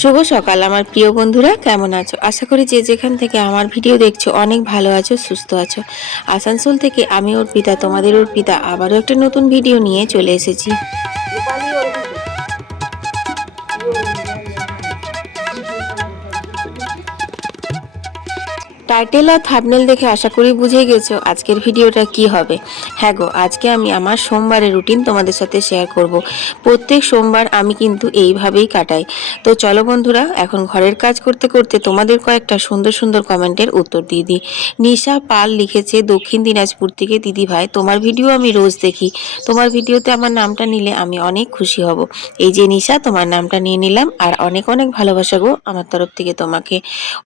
শুভ সকাল, আমার প্রিয় বন্ধুরা, কেমন আছো? আশা করি যে যেখান থেকে আমার ভিডিও দেখছ, অনেক ভালো আছো, সুস্থ আছো। আসানসোল থেকে আমি অর্পিতা, তোমাদের অর্পিতা, আবারও একটা নতুন ভিডিও নিয়ে চলে এসেছি। টাইটেল আর থাবনেল দেখে আশা করি বুঝে গেছো আজকের ভিডিওটা কি হবে। হ্যাঁ গো, আজকে আমি আমার সোমবারের রুটিন তোমাদের সাথে শেয়ার করব। প্রত্যেক সোমবার আমি কিন্তু এইভাবেই কাটাই। তো চলো বন্ধুরা, এখন ঘরের কাজ করতে করতে তোমাদের কয়েকটা সুন্দর সুন্দর কমেন্টের উত্তর দিয়ে দিই। নিশা পাল লিখেছে, দক্ষিণ দিনাজপুর থেকে দিদি ভাই, তোমার ভিডিও আমি রোজ দেখি। তোমার ভিডিওতে আমার নামটা নিলে আমি অনেক খুশি হব। এই যে নিশা, তোমার নামটা নিয়ে নিলাম আর অনেক অনেক ভালোবাসা গো আমার তরফ থেকে তোমাকে।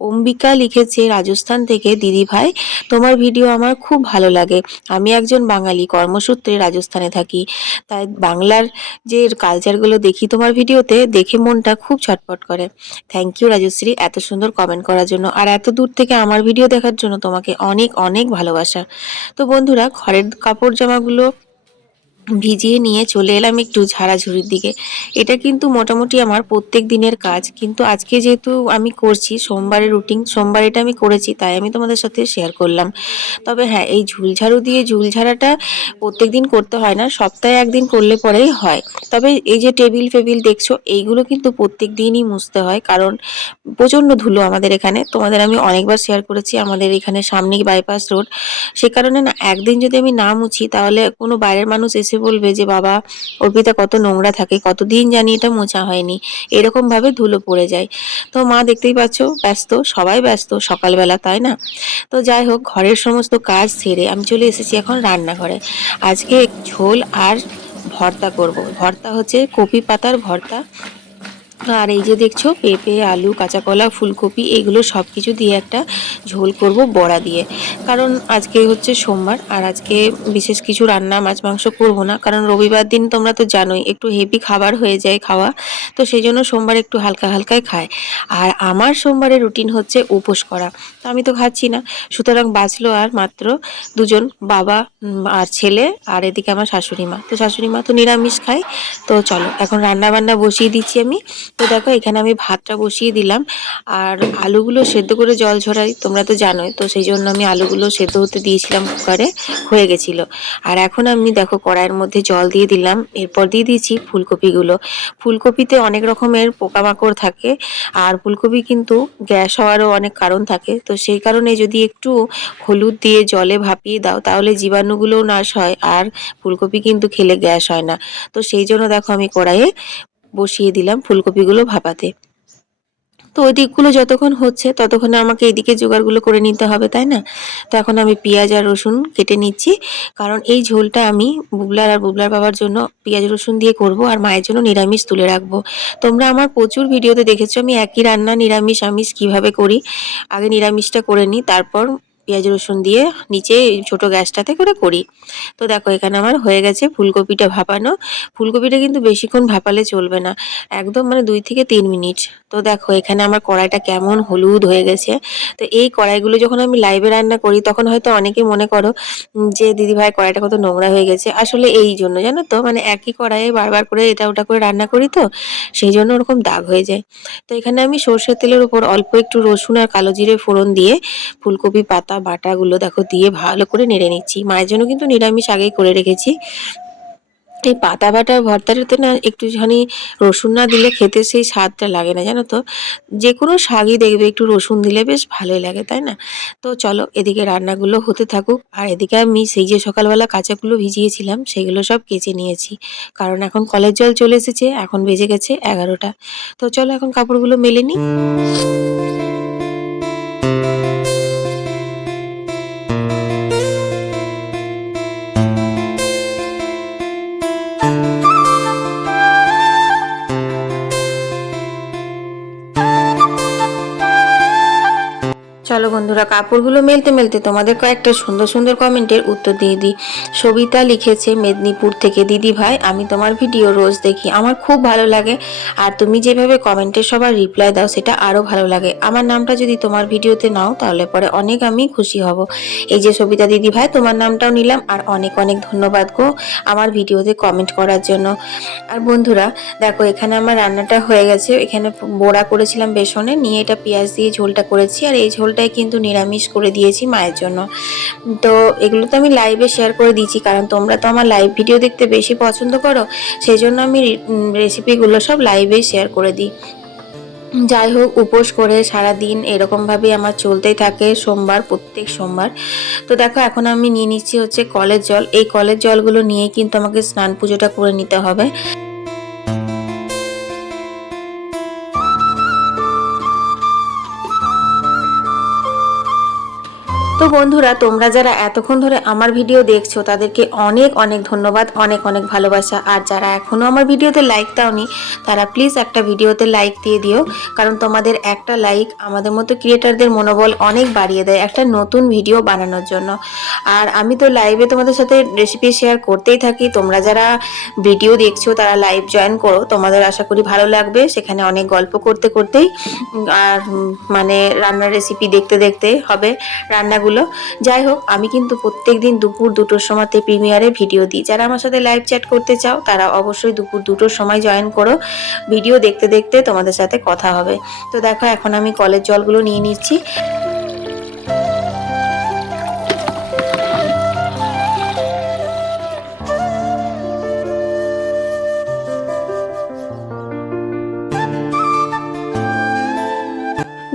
অম্বিকা লিখেছে, রাজস্থান থেকে, দিদি ভাই, তোমার ভিডিও আমার খুব ভালো লাগে। আমি একজন বাঙালি, কর্মসূত্রে রাজস্থানে থাকি। তাই বাংলার যে কালচারগুলো দেখি তোমার ভিডিওতে, দেখে মনটা খুব ছটপট করে। থ্যাংক ইউ রাজশ্রী, এত সুন্দর কমেন্ট করার জন্য। আর এত দূর থেকে আমার ভিডিও দেখার জন্য তোমাকে অনেক অনেক ভালোবাসা। তো বন্ধুরা, ঘরের কাপড় জামাগুলো ভিজিয়ে নিয়ে চলে এলাম একটু ঝাড়াঝুড়ির দিকে। এটা কিন্তু মোটামুটি আমার প্রত্যেক দিনের কাজ। কিন্তু আজকে যেহেতু আমি করছি, সোমবারের রুটিন সোমবার এটা আমি করেছি, তাই আমি তোমাদের সাথে শেয়ার করলাম। তবে হ্যাঁ এই ঝুলঝাড়ু দিয়ে ঝুলঝাড়াটা প্রত্যেক দিন করতে হয় না, সপ্তাহে একদিন করলে পরেই হয়। তবে এই যে টেবিল ফেবিল দেখছ, এইগুলো কিন্তু প্রত্যেক দিনই মুছতে হয়, কারণ প্রচণ্ড ধুলো আমাদের এখানে। তোমাদের আমি অনেকবার শেয়ার করেছি আমাদের এখানে সামনেই বাইপাস রোড সে কারণে না, একদিন যদি আমি না মুছি, তাহলে কোনো বাইরের মানুষ এসে বলবে যে, বাবা, অর্পিতা কত নোংরা থাকে, কতদিন জানি এটা মোছা হয়নি। এরকম ভাবে ধুলো পড়ে যায়। তো মা দেখতেই পাচ্ছ, ব্যস্ত, সবাই ব্যস্ত, সকালবেলা, তাই না? তো যাই হোক, ঘরের সমস্ত কাজ সেরে আমি চলে এসেছি এখন রান্নাঘরে। আজকে ঝোল আর ভর্তা করব। ভর্তা হচ্ছে কপি পাতার ভর্তা। আর এই যে দেখছ, পেঁপে, আলু কাঁচা কলা ফুলকপি, এগুলো সব কিছু দিয়ে একটা ঝোল করব বড়া দিয়ে। কারণ আজকে হচ্ছে সোমবার, আর আজকে বিশেষ কিছু রান্না, মাছ, মাংস করব না। কারণ রবিবার দিন তোমরা তো জানোই, একটু হেভি খাবার হয়ে যায় খাওয়া। তো সেই জন্য সোমবার একটু হালকা হালকাই খায় আর আমার সোমবারের রুটিন হচ্ছে উপোস করা। তো আমি তো খাচ্ছি না। সুতরাং বাঁচলো আর মাত্র দুজন বাবা আর ছেলে, আর এদিকে আমার শাশুড়ি মা তো শাশুড়ি মা তো নিরামিষ খায়। তো চলো, এখন রান্না বান্না বসিয়ে দিচ্ছি আমি। তো দেখো, এখানে আমি ভাতটা বসিয়ে দিলাম। আর আলুগুলো সেদ্ধ করে জল ঝরাই, তোমরা তো জানোই। তো সেই জন্য আমি আলুগুলো সেদ্ধ হতে দিয়েছিলাম কুকারে, হয়ে গেছিল। আর এখন আমি দেখো, কড়াইয়ের মধ্যে জল দিয়ে দিলাম। এরপর দিয়ে দিয়েছি ফুলকপিগুলো। ফুলকপিতে অনেক রকমের পোকামাকড় থাকে, আর ফুলকপি কিন্তু গ্যাস হওয়ারও অনেক কারণ থাকে। তো সেই কারণে যদি একটু হলুদ দিয়ে জলে ভাপিয়ে দাও, তাহলে জীবাণুগুলোও নাশ হয়, আর ফুলকপি কিন্তু খেলে গ্যাস হয় না। তো সেই জন্য দেখো, আমি কড়াইয়ে বসিয়ে দিলাম ফুলকপিগুলো ভাপাতে। তো ওই দিকগুলো যতক্ষণ হচ্ছে ততক্ষণে আমাকে এইদিকে জোগাড়গুলো করে নিতে হবে, তাই না? তো এখন আমি পেঁয়াজ আর রসুন কেটে নিচ্ছি। কারণ এই ঝোলটা আমি বুবলার আর বুবলার বাবার জন্য পেঁয়াজ রসুন দিয়ে করব আর মায়ের জন্য নিরামিষ তুলে রাখব। তোমরা আমার প্রচুর ভিডিওতে দেখেছ আমি একই রান্না নিরামিষ আমিষ কীভাবে করি। আগে নিরামিষটা করে নিই, তারপর পেঁয়াজ রসুন দিয়ে নিচে ছোট গ্যাসটাতে করে করি। তো দেখো এখানে আমার হয়ে গেছে ফুলকপিটা ভাপানো। ফুলকপিটা কিন্তু বেশিক্ষণ ভাপালে চলবে না, একদম মানে দুই থেকে তিন মিনিট। তো দেখো এখানে আমার কড়াইটা কেমন হলুদ হয়ে গেছে। তো এই কড়াইগুলো যখন আমি লাইভে রান্না করি, তখন হয়তো অনেকে মনে করো যে দিদি ভাই কড়াইটা কত নোংরা হয়ে গেছে। আসলে এই জন্য, জানো তো মানে একই কড়াইয়ে বারবার করে এটা ওটা করে রান্না করি তো, সেই জন্য ওরকম দাগ হয়ে যায়। তো এখানে আমি সর্ষের তেলের উপর অল্প একটু রসুন আর কালো জিরে ফোড়ন দিয়ে ফুলকপি পাতা বাটাগুলো দেখো দিয়ে ভালো করে নেড়ে নিচ্ছি। মায়ের জন্য কিন্তু নিরামিষ আগেই করে রেখেছি। এই পাতা বাটার ভর্তাটাতে না একটুখানি রসুন না দিলে খেতে সেই স্বাদটা লাগে না, জানো তো? যে কোনো শাকই দেখবে, একটু রসুন দিলে বেশ ভালোই লাগে, তাই না? তো চলো এদিকে রান্নাগুলো হতে থাকুক। আর এদিকে আমি সেই যে সকালবেলা কাঁচাগুলো ভিজিয়েছিলাম, সেগুলো সব কেচে নিয়েছি। কারণ এখন কলের জল চলে এসেছে, এখন বেজে গেছে এগারোটা। তো চলো এখন কাপড়গুলো মেলে নিই। চলো বন্ধুরা, কাপড়গুলো মেলতে মেলতে তোমাদের কয়েকটা সুন্দর সুন্দর কমেন্টের উত্তর দিয়ে দিই। সবিতা লিখেছে, মেদিনীপুর থেকে দিদি ভাই, আমি তোমার ভিডিও রোজ দেখি, আমার খুব ভালো লাগে। আর তুমি যেভাবে কমেন্টে সবার রিপ্লাই দাও, সেটা আরও ভালো লাগে। আমার নামটা যদি তোমার ভিডিওতে নাও, তাহলে পরে অনেক আমি খুশি হব। এই যে সবিতা দিদি ভাই, তোমার নামটাও নিলাম, আর অনেক অনেক ধন্যবাদ গো আমার ভিডিওতে কমেন্ট করার জন্য। আর বন্ধুরা, দেখো, এখানে আমার রান্নাটা হয়ে গেছে। এখানে বোড়া করেছিলাম বেসনে, নিয়ে এটা পেঁয়াজ দিয়ে ঝোলটা করেছি, আর এই ঝোলটাই কিন্তু নিরামিষ করে দিয়েছি মায়ের জন্য। তো এগুলো তো আমি লাইভে শেয়ার করে দিয়েছি, কারণ তোমরা তো আমার লাইভ ভিডিও দেখতে বেশি পছন্দ করো সেই জন্য আমি রেসিপিগুলো সব লাইভেই শেয়ার করে দিই। যাই হোক, উপোস করে সারা দিন এরকমভাবেই আমার চলতেই থাকে সোমবার, প্রত্যেক সোমবার। তো দেখো, এখন আমি নিয়ে নিচ্ছি হচ্ছে কলের জল। এই কলের জলগুলো নিয়ে কিন্তু আমাকে স্নান পুজোটা করে নিতে হবে। বন্ধুরা, তোমরা যারা এতক্ষণ ধরে আমার ভিডিও দেখছ, তাদেরকে অনেক অনেক ধন্যবাদ, অনেক অনেক ভালোবাসা। আর যারা এখনও আমার ভিডিওতে লাইক দাওনি, তারা প্লিজ একটা ভিডিওতে লাইক দিয়ে দিও। কারণ তোমাদের একটা লাইক আমাদের মতো ক্রিয়েটারদের মনোবল অনেক বাড়িয়ে দেয় একটা নতুন ভিডিও বানানোর জন্য। আর আমি তো লাইভে তোমাদের সাথে রেসিপি শেয়ার করতেই থাকি। তোমরা যারা ভিডিও দেখছ, তারা লাইভ জয়েন করো। তোমাদের আশা করি ভালো লাগবে। সেখানে অনেক গল্প করতে করতেই আর মানে রান্নার রেসিপি দেখতে দেখতে হবে রান্নাগুলো। যাই হোক, আমি কিন্তু প্রত্যেক দিন দুপুর দুটোর সময়তে প্রিমিয়ারে ভিডিও দিই। যারা আমার সাথে লাইভ চ্যাট করতে চাও, তারা অবশ্যই দুপুর দুটোর সময় জয়েন করো। ভিডিও দেখতে দেখতে তোমাদের সাথে কথা হবে। তো দেখো, এখন আমি কলের জলগুলো নিয়ে নিচ্ছি।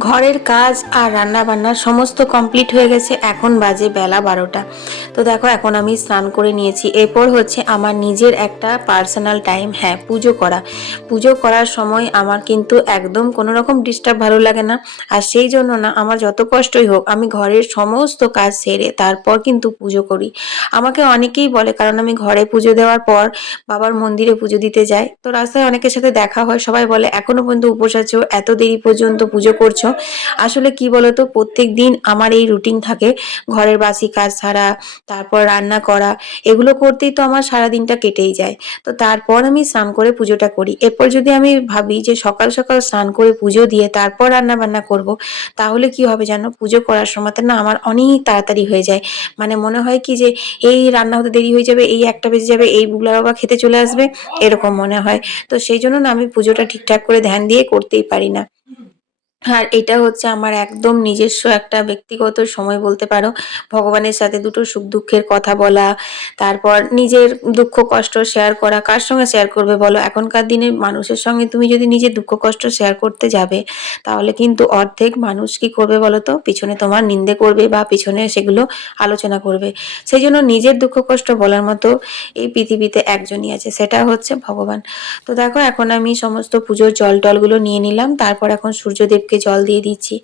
ঘরের কাজ আর রান্না বান্নার সমস্ত কমপ্লিট হয়ে গেছে, এখন বাজে বেলা বারোটা। তো দেখো, এখন আমি স্নান করে নিয়েছি। এরপর হচ্ছে আমার নিজের একটা পার্সোনাল টাইম হ্যাঁ পুজো করা। পুজো করার সময় আমার কিন্তু একদম কোনো রকম ডিস্টার্ব ভালো লাগে না। আর সেই জন্য না, আমার যত কষ্টই হোক, আমি ঘরের সমস্ত কাজ সেরে তারপর কিন্তু পুজো করি। আমাকে অনেকেই বলে, কারণ আমি ঘরে পুজো দেওয়ার পর বাবার মন্দিরে পুজো দিতে যাই। তো রাস্তায় অনেকের সাথে দেখা হয়, সবাই বলে, এখনও পর্যন্ত উপোস আছো? এত দেরি পর্যন্ত পুজো করছ? আসলে কি বলতো প্রত্যেক দিন আমার এই রুটিন থাকে। ঘরের বাসি কাজ ছাড়া, তারপর রান্না করা, এগুলো করতেই তো আমার সারা দিনটা কেটেই যায়। তো তারপর আমি স্নান করে পুজোটা করি। এরপর যদি আমি ভাবি যে সকাল সকাল স্নান করে পুজো দিয়ে তারপর রান্না বান্না করব, তাহলে কি হবে জানো? পুজো করার সময় না আমার অনেক তাড়াতাড়ি হয়ে যায়। মানে মনে হয় কি যে, এই রান্না হতে দেরি হয়ে যাবে, এই একটা বেজে যাবে, এই বুগলা বাবা খেতে চলে আসবে, এরকম মনে হয়। তো সেই জন্য না আমি পুজোটা ঠিকঠাক করে ধ্যান দিয়ে করতেই পারি না। আর এটা হচ্ছে আমার একদম নিজস্ব একটা ব্যক্তিগত সময় বলতে পারো। ভগবানের সাথে দুটো সুখ দুঃখের কথা বলা, তারপর নিজের দুঃখ কষ্ট শেয়ার করা, কার সঙ্গে শেয়ার করবে বলো? এখনকার দিনে মানুষের সঙ্গে তুমি যদি নিজের দুঃখ কষ্ট শেয়ার করতে যাবে, তাহলে কিন্তু অর্ধেক মানুষ কি করবে বলো তো? পিছনে তোমার নিন্দে করবে বা পিছনে সেগুলো আলোচনা করবে। সেই জন্য নিজের দুঃখ কষ্ট বলার মতো এই পৃথিবীতে একজনই আছে, সেটা হচ্ছে ভগবান। তো দেখো, এখন আমি সমস্ত পুজোর জল টলগুলো নিয়ে নিলাম, তারপর এখন সূর্যদেবকে জল দিয়ে দিচ্ছি।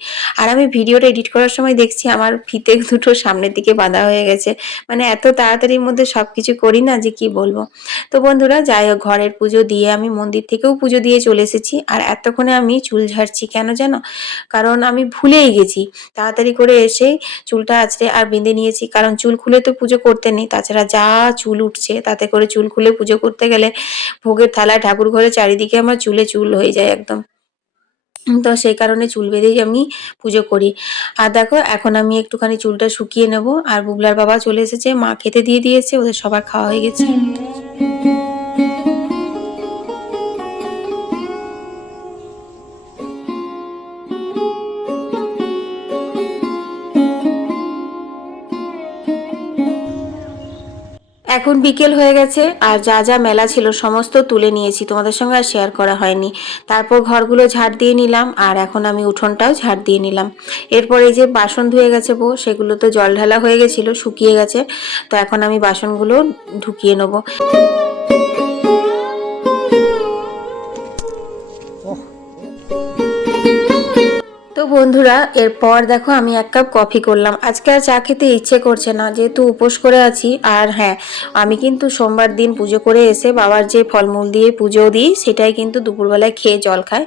আর আমি ভিডিওটা এডিট করার সময় দেখছি আমার ফিতে দুটো সামনের দিকে বাঁধা হয়ে গেছে। মানে এত তাড়াতাড়ির মধ্যে সব কিছু করি না যে কি বলব। তো বন্ধুরা, যাই হোক, ঘরের পুজো দিয়ে আমি মন্দির থেকেও পুজো দিয়ে চলে এসেছি। আর এতক্ষণে আমি চুল ঝাড়ছি কেন জানো? কারণ আমি ভুলেই গেছি। তাড়াতাড়ি করে এসে চুলটা আছড়ে আর বেঁধে নিয়েছি। কারণ চুল খুলে তো পুজো করতে নেই। তাছাড়া যা চুল উঠছে, তাতে করে চুল খুলে পুজো করতে গেলে ভোগের থালা ঠাকুর ঘরে চারিদিকে আমার চুলে চুল হয়ে যায় একদম। তো সেই কারণে চুল বেঁধেই আমি পুজো করি। আর দেখো, এখন আমি একটুখানি চুলটা শুকিয়ে নেব। আর বুবলার বাবা চলে এসেছে, মা খেতে দিয়ে দিয়েছে, ওদের সবার খাওয়া হয়ে গেছে। এখন বিকেল হয়ে গেছে আর যা যা মেলা ছিল সমস্ত তুলে নিয়েছি। তোমাদের সঙ্গে আর শেয়ার করা হয়নি। তারপর ঘরগুলো ঝাড় দিয়ে নিলাম আর এখন আমি উঠোনটাও ঝাড় দিয়ে নিলাম। এরপর এই যে বাসন ধুয়ে গেছে বউ সেগুলো তো জল ঢালা হয়ে গেছিল, শুকিয়ে গেছে। তো এখন আমি বাসনগুলো ঢুকিয়ে নেব। তো বন্ধুরা, এরপর দেখো আমি এক কাপ কফি করলাম। আজকে আর চা খেতে ইচ্ছে করছে না, যেহেতু উপোস করে আছি, আর হ্যাঁ আমি কিন্তু সোমবার দিন পুজো করে এসে বাবার যে ফলমূল দিয়ে পুজো দিই, সেটাই কিন্তু দুপুরবেলায় খেয়ে জল খায়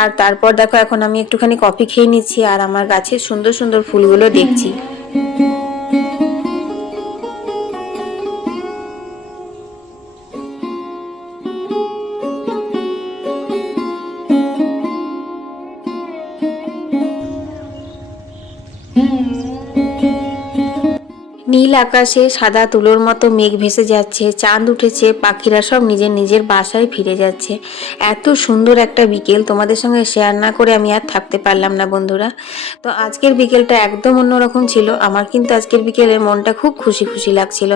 আর তারপর দেখো, এখন আমি একটুখানি কফি খেয়ে নিচ্ছি, আর আমার গাছে সুন্দর সুন্দর ফুলগুলো দেখছি। আকাশে সাদা তুলোর মতো মেঘ ভেসে যাচ্ছে, চাঁদ উঠেছে, পাখিরা সব নিজের নিজের বাসায় ফিরে যাচ্ছে। এত সুন্দর একটা বিকেল, তোমাদের সঙ্গে শেয়ার না করে আমি আর থাকতে পারলাম না বন্ধুরা। তো আজকের বিকেলটা একদম অন্যরকম ছিল, আমার কিন্তু আজকের বিকেলে মনটা খুব খুশি খুশি লাগছিল।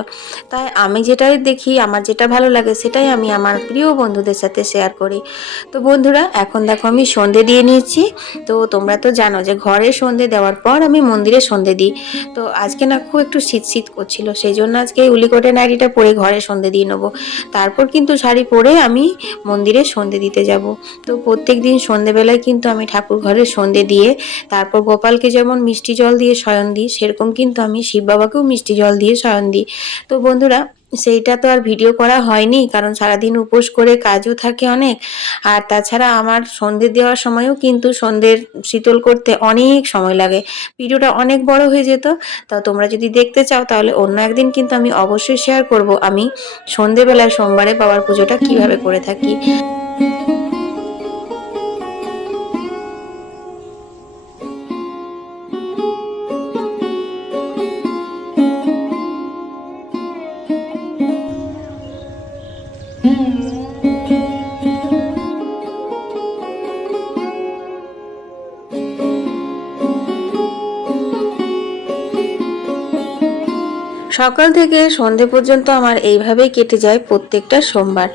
তাই আমি যেটাই দেখি, আমার যেটা ভালো লাগে, সেটাই আমি আমার প্রিয় বন্ধুদের সাথে শেয়ার করি। তো বন্ধুরা, এখন দেখো আমি সন্ধে দিয়ে নিয়েছি। তো তোমরা তো জানো যে ঘরে সন্ধে দেওয়ার পর আমি মন্দিরে সন্ধে দিই। তো আজকে না খুব একটু শীত শীত করছিল। সেই জন্য আজকে এই উলিকোটের নাড়িটা পরে ঘরে সন্ধে দিয়ে নেব। তারপর কিন্তু শাড়ি পরে আমি মন্দিরে সন্ধে দিতে যাব। তো প্রত্যেক দিন সন্ধেবেলায় কিন্তু আমি ঠাকুর ঘরে সন্ধে দিয়ে, তারপর গোপালকে যেমন মিষ্টি জল দিয়ে শয়ন দিই, সেরকম কিন্তু আমি শিব বাবাকেও মিষ্টি জল দিয়ে শয়ন দিই। তো বন্ধুরা সেইটা তো আর ভিডিও করা হয়নি, কারণ সারাদিন উপোস করে কাজও থাকে অনেক। আর তাছাড়া আমার সন্ধে দেওয়ার সময়ও কিন্তু সন্ধ্যের শীতল করতে অনেক সময় লাগে। ভিডিওটা অনেক বড় হয়ে যেত, তো তোমরা যদি দেখতে চাও তাহলে অন্য একদিন কিন্তু আমি অবশ্যই শেয়ার করব আমি সন্ধেবেলায় সোমবারে বাবার পুজোটা কীভাবে করে থাকি। সকাল থেকে সন্ধে পর্যন্ত আমার এইভাবেই কেটে যায় প্রত্যেকটা সোমবার।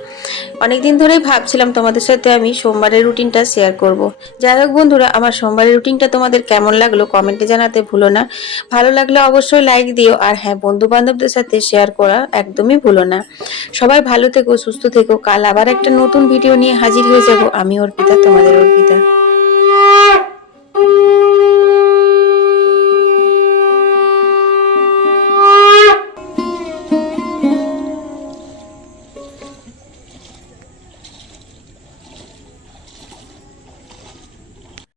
অনেকদিন ধরেই ভাবছিলাম তোমাদের সাথে আমি সোমবারের রুটিনটা শেয়ার করব। যাই হোক বন্ধুরা, আমার সোমবারের রুটিনটা তোমাদের কেমন লাগল কমেন্টে জানাতে ভুলো না। ভালো লাগলে অবশ্যই লাইক দিও আর হ্যাঁ বন্ধু বান্ধবদের সাথে শেয়ার করা একদমই ভুলো না। সবাই ভালো থেকো, সুস্থ থেকো। কাল আবার একটা নতুন ভিডিও নিয়ে হাজির হয়ে যাব। আমি অর্পিতা, তোমাদের অর্পিতা।